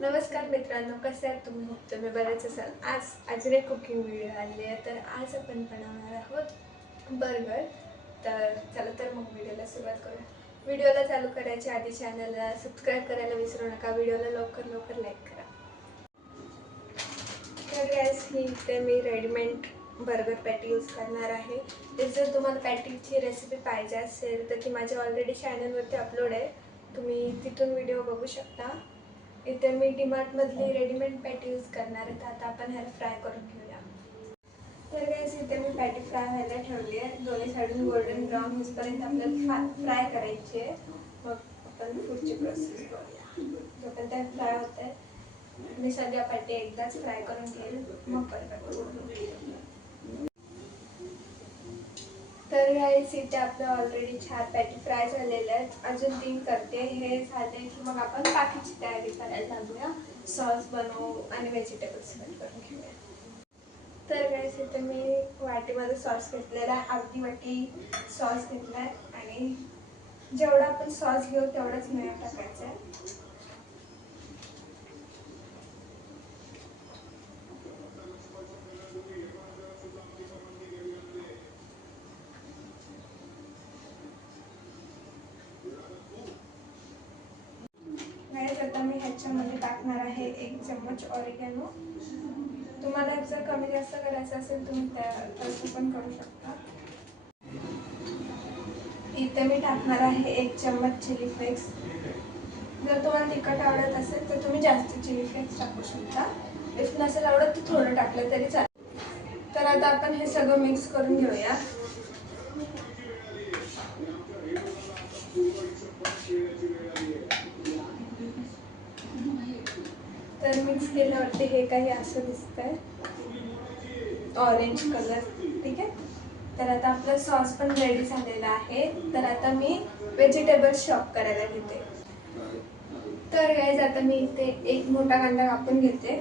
नमस्कार मित्रांनो, कसे आहात तुम्ही? तुम्ही बरेच असाल. आज अजून एक कुकिंग व्हिडिओ आली आहे. तर आज आपण बनवणार आहोत बर्गर. तर चला तर मग व्हिडिओला सुरुवात करूया. व्हिडिओला चालू करायच्या आधी चॅनलला सबस्क्राईब करायला विसरू नका. व्हिडिओला लवकर लवकर लाईक करा. तर गॅस ही इथे मी रेडीमेड बर्गर पॅटी यूज करणार आहे. जर तुम्हाला पॅटीची रेसिपी पाहिजे असेल तर ती माझ्या ऑलरेडी चॅनलवरती अपलोड आहे. तुम्ही तिथून व्हिडिओ बघू शकता. इथे मी डीमार्टमधली रेडीमेड पॅटी यूज करणार आहे. तर आता आपण ह्याला फ्राय करून घेऊया. तर गॅस इथे मी पॅटी फ्राय व्हायला ठेवली आहे. दोन्ही साईडून गोल्डन ब्राऊन होईपर्यंत आपल्याला फ्राय करायची आहे. मग आपण पुढची प्रोसेस करूया. जोपर्यंत त्या फ्राय होत आहे मी सगळ्या पॅटी एकदाच फ्राय करून घेईल, मग बर्गर. तर गाईस इथे आपलं ऑलरेडी 4 पॅटी फ्राय झालेले आहेत. अजून 3 करते. हे झाले की मग आपण बाकीची तयारी करायला लागूया. सॉस बनवू आणि व्हेजिटेबल्स कट करून घेऊया. तर गाईस इथे मी वाटीमध्ये सॉस घेतलेला आहे. अर्धी वाटी सॉस घेतला आहे आणि जेवढा आपण सॉस घेऊ तेवढंच मेयो टाकायचं आहे. गाईस आता मी ह्याच्यामध्ये टाकणार आहे 1 चम्मच ऑरिगॅनो. तुम्हाला जर कमी जास्त करायचं असेल तुम्ही तसं पण करू शकता. इथे मी टाकणार आहे 1 चम्मच चिली फ्लेक्स. जर तुम्हाला तिखट आवडत असेल तर तुम्ही जास्त चिली फ्लेक्स टाकू शकता. इफ नसेल आवडत तर थोडं टाकलं तरी चालेल. तर आता आपण हे सगळं मिक्स करून घेऊया. तर मिक्स केल्यावरती हे काही असं दिसतंय, ऑरेंज कलर. ठीक आहे. तर आता आपला सॉस पण रेडी झालेला आहे. तर आता मी व्हेजिटेबल्स चॉप करायला घेते. तर गाईज आता मी इथे 1 मोठा कांदा कापून घेते.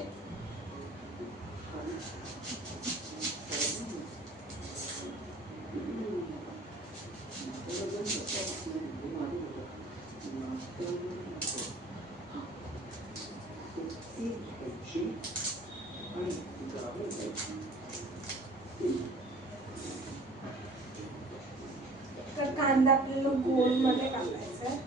तर कांदा आपल्याला गोलमध्ये कापायचा आहे.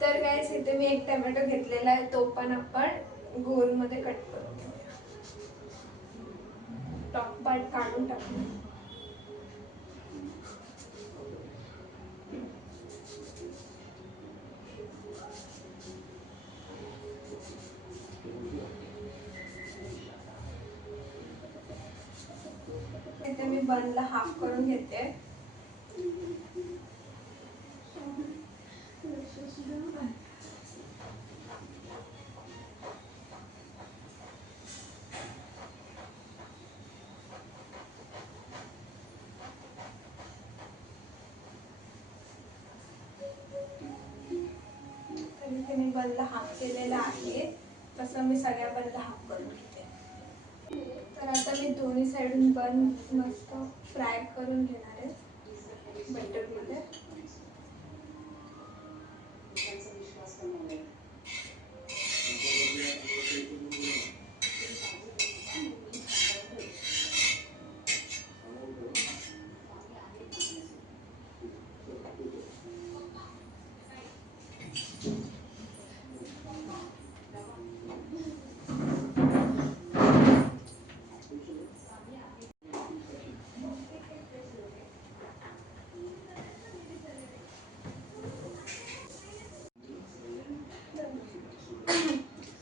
तर गाईस इथे मी 1 टोमॅटो घेतलेला आहे. तो पण आपण गोलमध्ये कट करून घेऊया. टॉप पार्ट काढून टाकू. इथे मी बनला हाफ करून घेते. तर इथे मी बनला हाफ केलेला आहे. तसं मी सगळ्या बनला हाफ करून घेते. तर आता मी दोन्ही साईडून बन मस्त फ्राय करून घेणार आहे बटरमध्ये.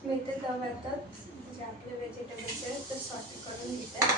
मी इथे तव्यातच जे आपले व्हेजिटेबल्स आहेत ते सॉटे करून घेते.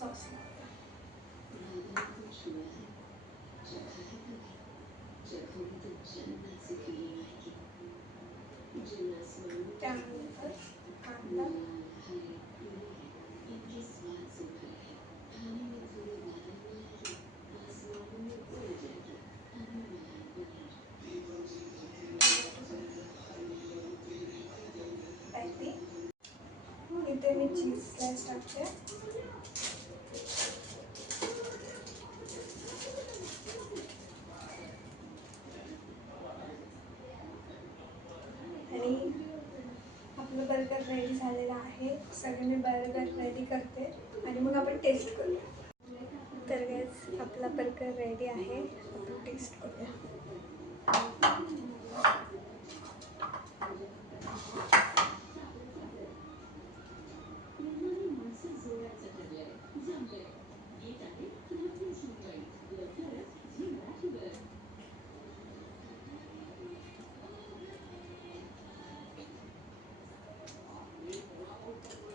सॉस त्यानंतर कांदा पॅटी. इथे मी चीज स्लाइस टाकते. आणि आपलं बर्गर रेडी झालेलं आहे. सगळे मी बर्गर रेडी करते आणि मग आपण टेस्ट करूया. तर गाइस आपला बर्गर रेडी आहे. आपण टेस्ट करूया.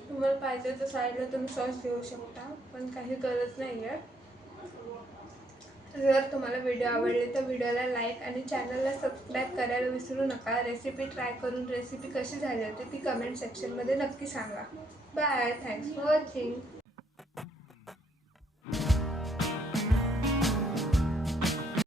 तुम्हाला पाहिजे तर साईडला तुम्ही सॉस देऊ शकता, पण काही गरज नाही आहे. जर तुम्हाला व्हिडिओ आवडले तर व्हिडिओला लाईक आणि चॅनलला सबस्क्राईब करायला विसरू नका. रेसिपी ट्राय करून रेसिपी कशी झाली होती ती कमेंट सेक्शनमध्ये नक्की सांगा. बाय. Thanks for watching.